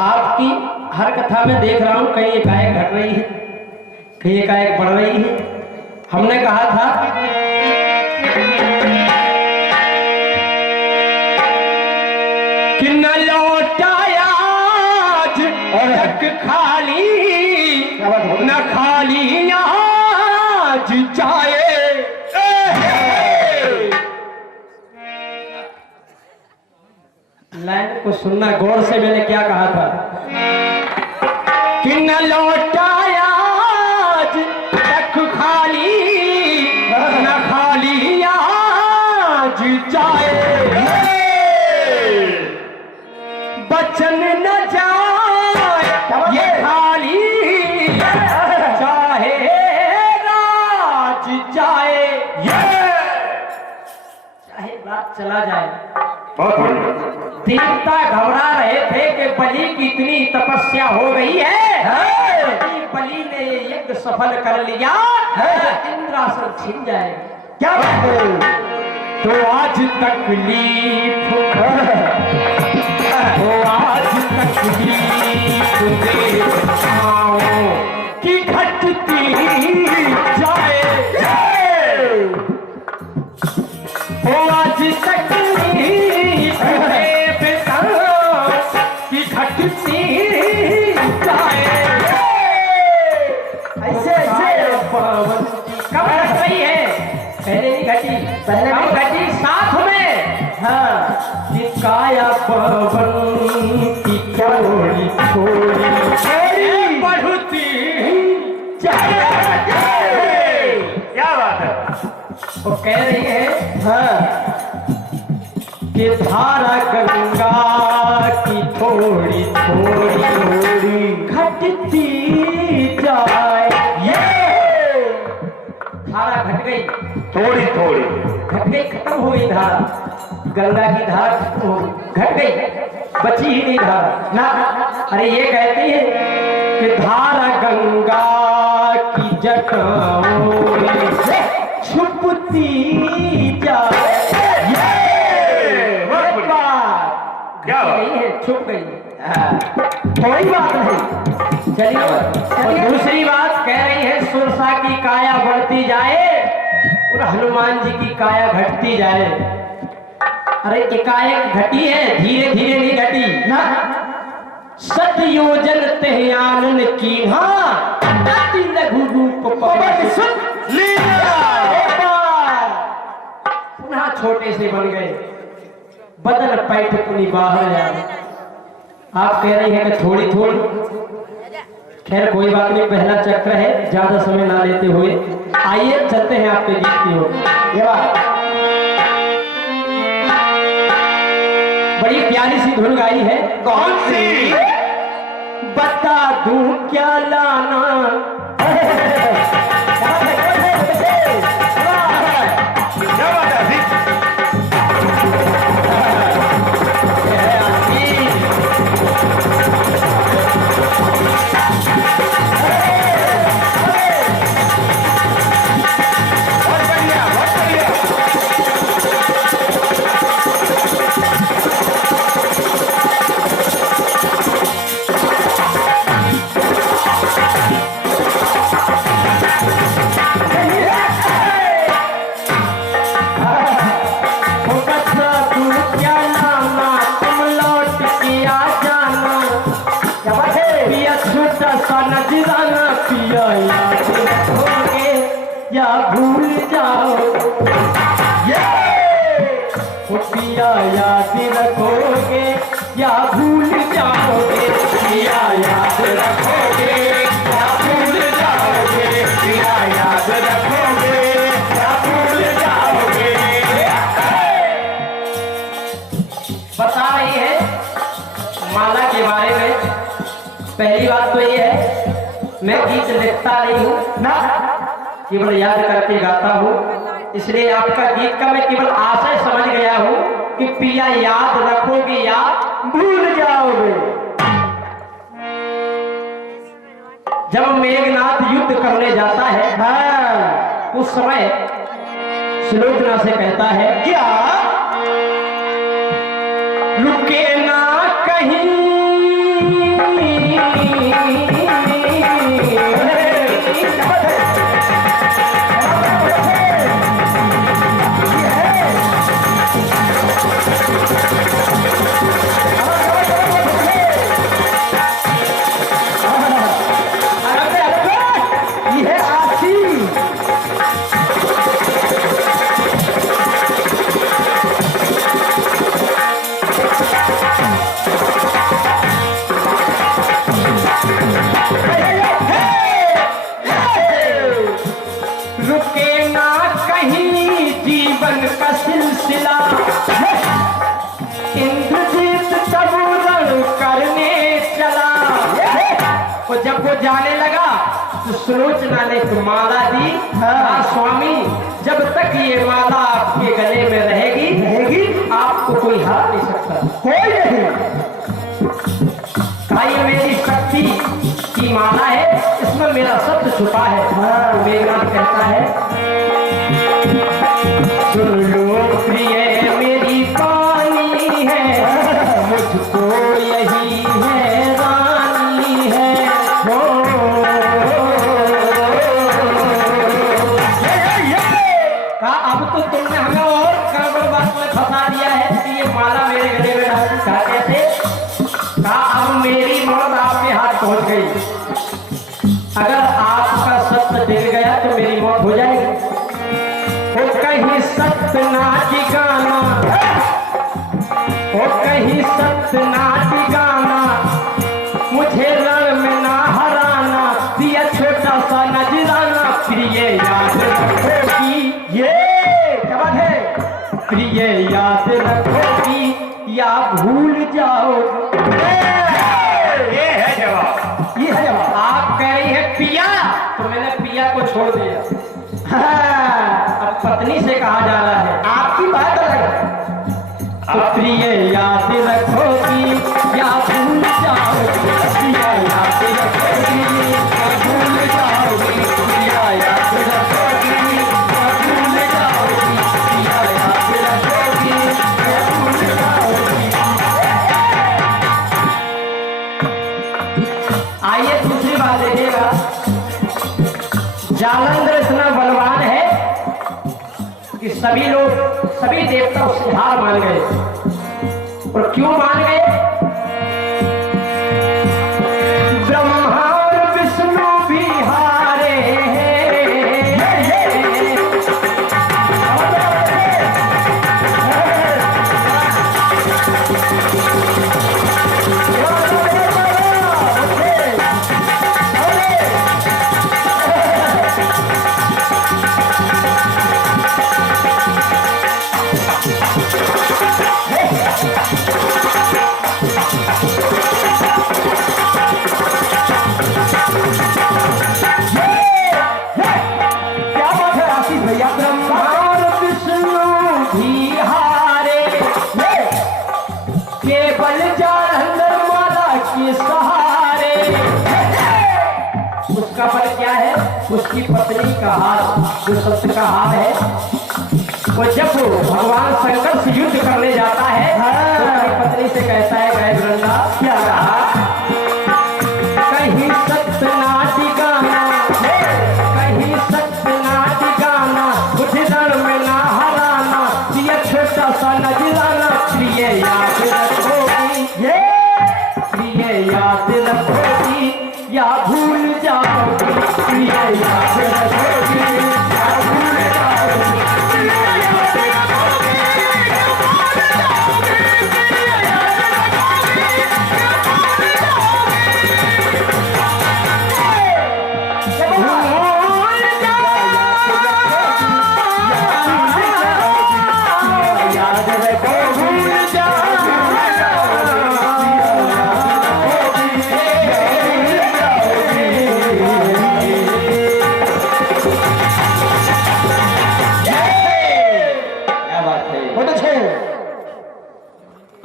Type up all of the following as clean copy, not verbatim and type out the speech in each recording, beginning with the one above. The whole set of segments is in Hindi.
आपकी हर कथा में देख रहा हूं कहीं एकाएक घट रही है, कहीं एकाएक बढ़ रही है। हमने कहा था कि न लौटाया तक खाली, न खाली आज जाए। लाइन को सुनना गौर से, मैंने क्या कहा था कि न लौटाया तक खाली, न खाली आज जाए। बचन न जाए ये खाली, चाहे राज जाए, चाहे रात चला जाए। देवता घबरा रहे थे कि बलि की इतनी तपस्या हो गई है, बलि ने ये यज्ञ सफल कर लिया, इंद्रासन छिन जाए। क्या बात है? तो आज तकलीफ, तो आज तकलीफ की घटती जाए। तो आज तकलीफ की घटती जाए। ऐसे ऐसे पवन कब घट रही है? पहले नहीं घटी, पहले नहीं घटी, साथ में। हाँ, कि काया पवन की थोड़ी थोड़ी बढ़ती जाए। क्या बात है? वो कह रही है हाँ कि धारा गंगा की थोड़ी थोड़ी थोड़ी घटती जाए। ये धारा घट गई, थोड़ी थोड़ी घट गई, खत्म हो गई धारा। गंगा की धारा घट गई, बची ही नहीं धारा ना। अरे ये कहती है कि धारा गंगा की जटाओं से छुपती जाए। क्या नहीं है, छुप गई, कोई बात नहीं। चलिए, और दूसरी बात कह रही है सुरसा की काया बढ़ती जाए और हनुमान जी की काया घटती जाए। अरे एकाएक घटी है, धीरे धीरे नहीं घटी ना। सतयोजन तेयानन की लघु रूप पुनः छोटे से बन गए, बदल पैठ अपनी बाहर जाए। आप कह रही हैं कि थोड़ी थोड़ी, खैर कोई बात नहीं, पहला चक्र है, ज्यादा समय ना लेते हुए आइए चलते हैं आपके गीत की ओर। ये बात बड़ी प्यारी सी धुन गाई है। कौन सी? बता दूं क्या लाना, या भूल जाओ पिया, याद रखोगे या भूल जाओगे, पिया याद रखोगे या भूल जाओगे, पिया याद रखोगे या भूल जाओगे। बता रही है माला के बारे में। पहली बात तो ये है, मैं गीत लिखता नहीं हूँ ना, केवल याद करके गाता हूँ, इसलिए आपका गीत का मैं केवल आशय समझ गया हूँ कि पिया याद रखोगे या भूल जाओगे। जब मेघनाथ युद्ध करने जाता है, हाँ, उस समय सुलोचना से कहता है क्या रुके ना कहीं जब वो जाने लगा तो सुलोचना ने माला दी। हाँ स्वामी, जब तक ये माला आपके गले में रहेगी आपको कोई हार नहीं सकता, कोई नहीं। ये मेरी शक्ति की माला है, इसमें मेरा सत्य छुपा है। हाँ मेघनाथ कहता है, सुन लो प्रिय मेरी पानी है, मुझको यही है रानी है। अब तो तुमने हमें और गड़बड़ बात में फंसा दिया है कि ये माला मेरे गले में डाल कहा कैसे? अब मेरी मौत आपके हाथ पहुंच गई। अगर आपका सत्य दिल गया तो मेरी मौत हो जाएगी। वो कहीं सत्य ना ठिकाना, वो कहीं सत्य ना ठिकाना, मुझे रण में ना हराना, दिया छोटा सा नजराना, प्रिय याद रखोगी। ये क्या बात है? प्रिय याद रखोगी या भूल जाओगी। ये है जवाब, ये है जवाब। आप कह रही है पिया, तो मैंने पिया को छोड़ दिया। अब पत्नी से कहा जा रहा है, आपकी बात अलग है। तो प्रिय याद रखोगी या भूल जाओगी, प्रिया याद रखोगी या भूल जाओगी, प्रिया याद रखोगी या भूल जाओगी, प्रिया याद रखोगी या भूल जाओगी। आइए दूसरी बात देखिएगा। जालंधर इतना बलवान है कि सभी लोग, सभी देवता उससे हार मान गए। और क्यों मान गए? ब्रह्मा और विष्णु भी हारे केवल जालंधर माला के सहारे। उसका बल क्या है? उसकी पत्नी का हाथ, जो सत्य का हाथ है, वो जब भगवान शंकर से युद्ध करने जाता है तो अपनी पत्नी से कहता है, गैरवृंदा क्या कहा? कहीं सत्य ना ठिकाना, कहीं सत्य ना ठिकाना, मुझे रण में ना हराना, दिया छोटा सा नजराना, प्रिय याद रखोगी, ये प्रिय याद रखोगी या भूल जाओगी, प्रिय याद रखोगी या भूल जाओगी, प्रिय याद रखोगी या भूल जाओगी, प्रिय याद रखोगी या भूल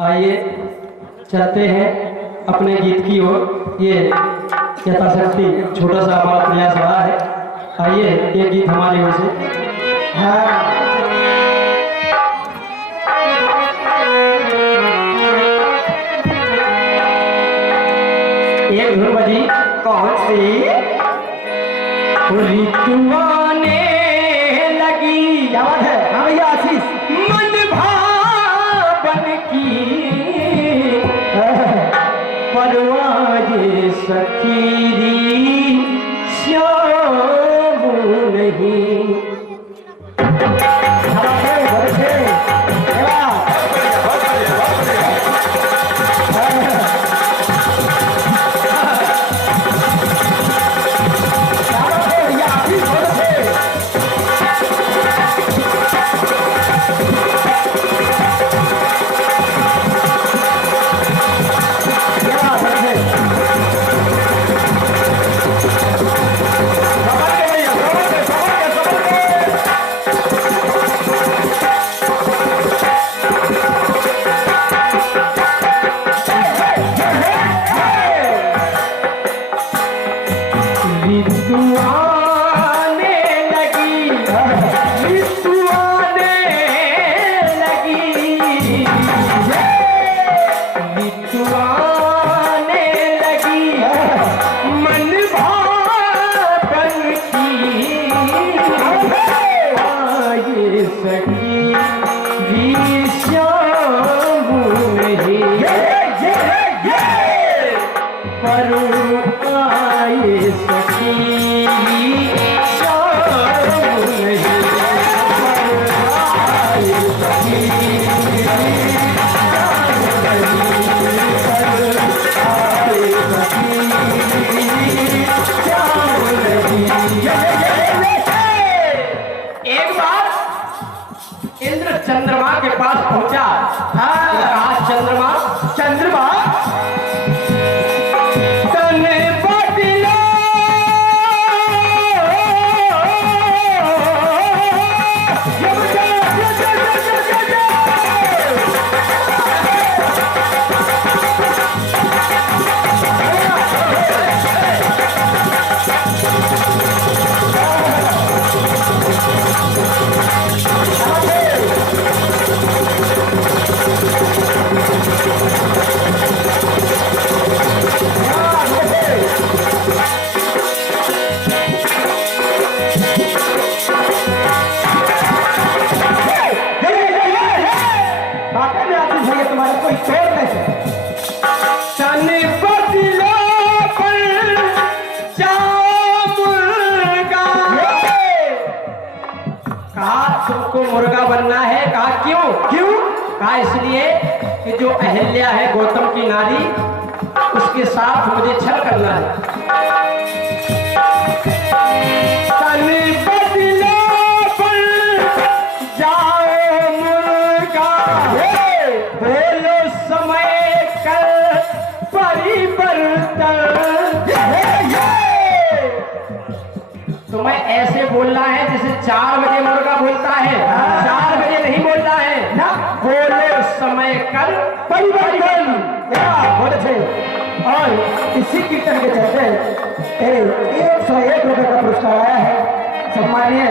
आइए चलते हैं अपने गीत की ओर। ये यथाशक्ति छोटा सा हमारा प्रयास रहा है। आइए ये गीत हमारी ओर से। हाँ एक धुन बजी, कौन सी? ऋतुआने लगी। क्या बात है? हाँ भैया आशीष। मन भावन की परवाज़े सखीरी श्याम नहीं। चंद्रमा के पास पहुंचा। हाँ चंद्रमा चंद्रमा तन बदलो तुमको मुर्गा बनना है। कहा क्यों? कहा इसलिए कि जो अहिल्या है गौतम की नारी, उसके साथ मुझे छल करना है। तन बदलो पर जाओ मुर्गा, बोलो समय कर परिवर्तन। तुम्हें ऐसे बोलना है जैसे 4 बजे मुर्गा बोलता है। 4 बजे नहीं बोलना है ना, बोलो समय कर परिवर्तन। बहुत अच्छे। और इसी कीर्तन के चलते 101 रुपए का पुरस्कार आया है। सम्मानीय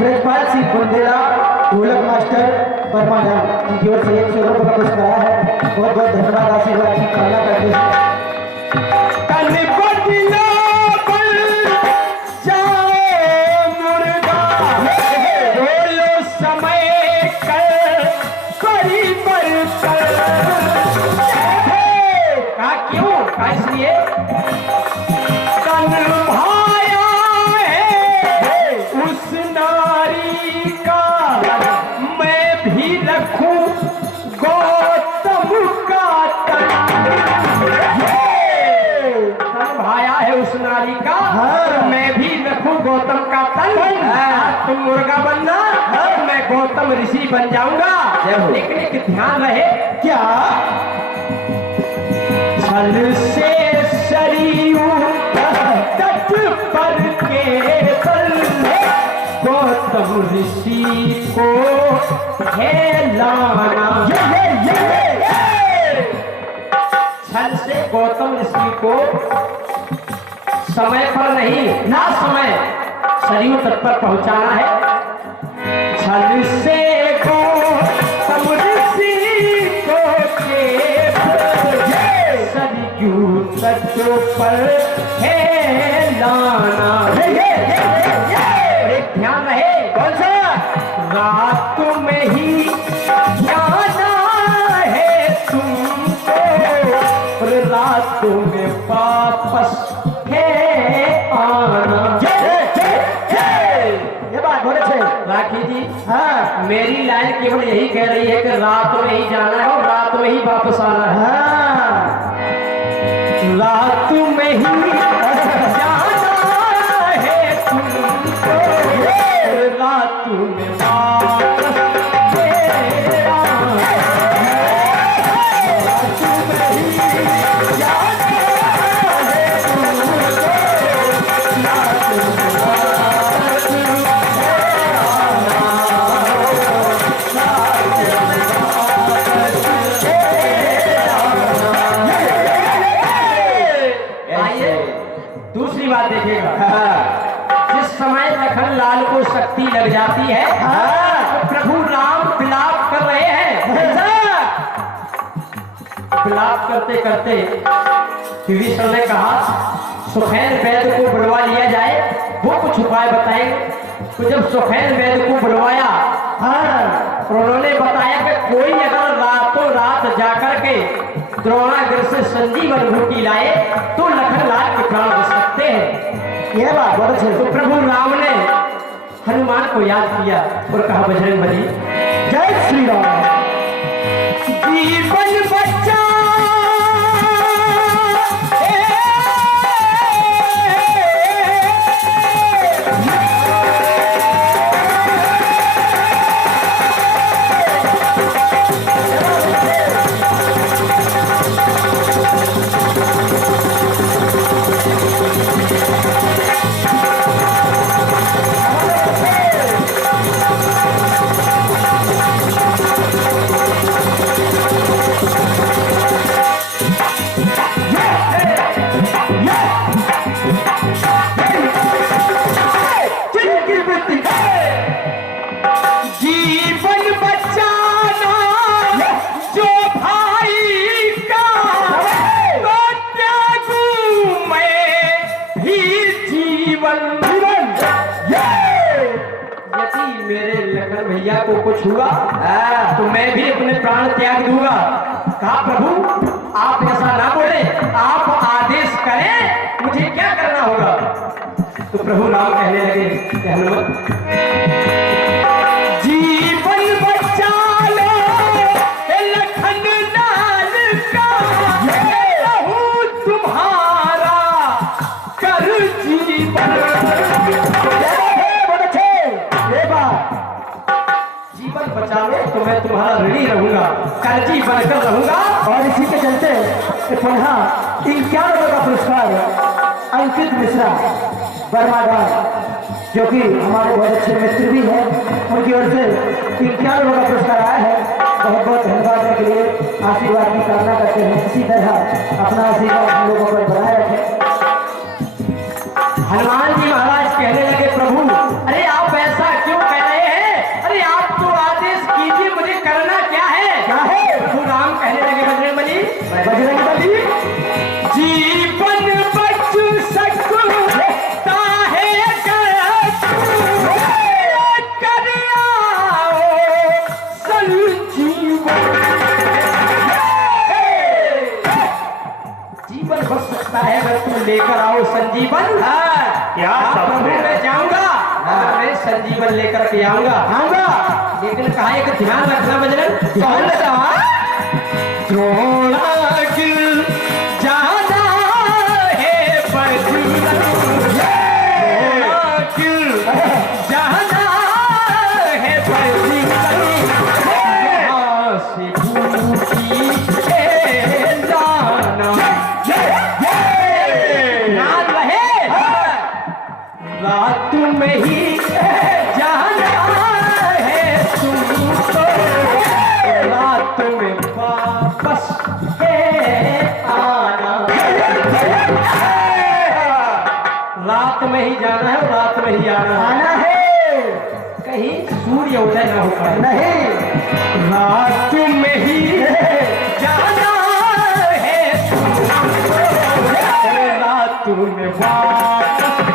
ब्रजपाल सिंह बुंदेला ढोलक मास्टर वर्मा धाम, उनकी ओर से 100 रुपए का पुरस्कार आया है। बहुत बहुत धन्यवाद, आशीर्वाद की कामना करते हैं। इसलिए तन भाया है उस नारी का, मैं भी रखूं गौतम का तन। तन भाया है उस नारी का, मैं भी रखूं गौतम का तन। तुम मुर्गा बनना, मैं गौतम ऋषि बन जाऊंगा। लेकिन एक ध्यान रहे, क्या छल से सरयू तट पर के बल गौतम ऋषि को है लाना। छल से गौतम ऋषि को समय पर नहीं, ना समय सरयू तट पर पहुंचाना है। छल से गौतम ऋषि को सरयू तट पर है लाना। एक ध्यान रहे, कौन सा? रात में ही जाना है तुमको और रात में वापस है आना। ये बात बोले छे राखी जी, हाँ मेरी लाइन केवल यही कह रही है कि रात में ही जाना है और रात में ही वापस आना है। हाँ रात में ही जाना है तुमको और रात में वापस है आना। रात में ही जाना है तुमको, रात में वापस आइए दूसरी बात देखिएगा। जिस समय लखन लाल को शक्ति लग जाती है तो प्रभु राम विलाप कर रहे हैं। विलाप करते करते विभीषण ने कहा सुखैन वैद्य को बुलवा लिया जाए, वो कुछ उपाय बताएंगे। तो जब सुखैन वैद्य को बुलवाया, हाँ, उन्होंने बताया कि कोई अगर रातों रात जाकर के द्रोणागिर से संजीवन बूटी लाए तो लखन लाल के प्राण बच सकते हैं। ये बात बोले छे। तो प्रभु राम ने हनुमान को याद किया और कहा बजरंग बली जय श्री राम। जीवन बच्चा मेरे लखन भैया को कुछ हुआ तो मैं भी अपने प्राण त्याग दूंगा। कहा प्रभु आप ऐसा ना बोले, आप आदेश करें, मुझे क्या करना होगा। तो प्रभु राम कहने लगे कि हनुमत जीवन बचा लो लखन लाल का, रहूं तुम्हारा कर जीवन। जीवन बचावे तो मैं तुम्हारा ऋणी रहूंगा, कर्जी बनकर रहूंगा। और इसी के चलते पुनः 51 रुपये का पुरस्कार अंकित मिश्रा बर्माडान, जो कि हमारे बहुत अच्छे मित्र भी हैं, उनकी ओर से 51 रुपये का पुरस्कार आया है। बहुत बहुत धन्यवाद देने के लिए आशीर्वाद की कामना करते हैं। इसी तरह अपना आशीर्वाद हम लोगों पर बनाए रखें। हनुमान जी महाराज कहने लगे प्रभु अरे आप ऐसा क्यों कह रहे हैं, अरे आप तो आदेश कीजिए, मुझे करना क्या है। क्या है? प्रभु राम कहने लगे बजरंग बली जीवन बच सकता है कर आओ संजीवन। जीवन बच सकता है अगर तुम लेकर आओ संजीवन। क्या प्रभु मैं जाऊंगा, मैं संजीवन लेकर के आऊंगा। लेकिन कहा एक ध्यान रखना बजरंग, कौन सा? द्रोणागिर जाना है बजरंग, द्रोणागिर जाना है बजरंग, वहाँ से बूटी है लाना। याद रहे रात में ही जाना है तुमको, रात में वापस है आना। रात में ही जाना है और रात में ही आना है। कहीं सूर्य उदय न हो पाए। नहीं, रात में ही जाना है तुमको, तूने वापस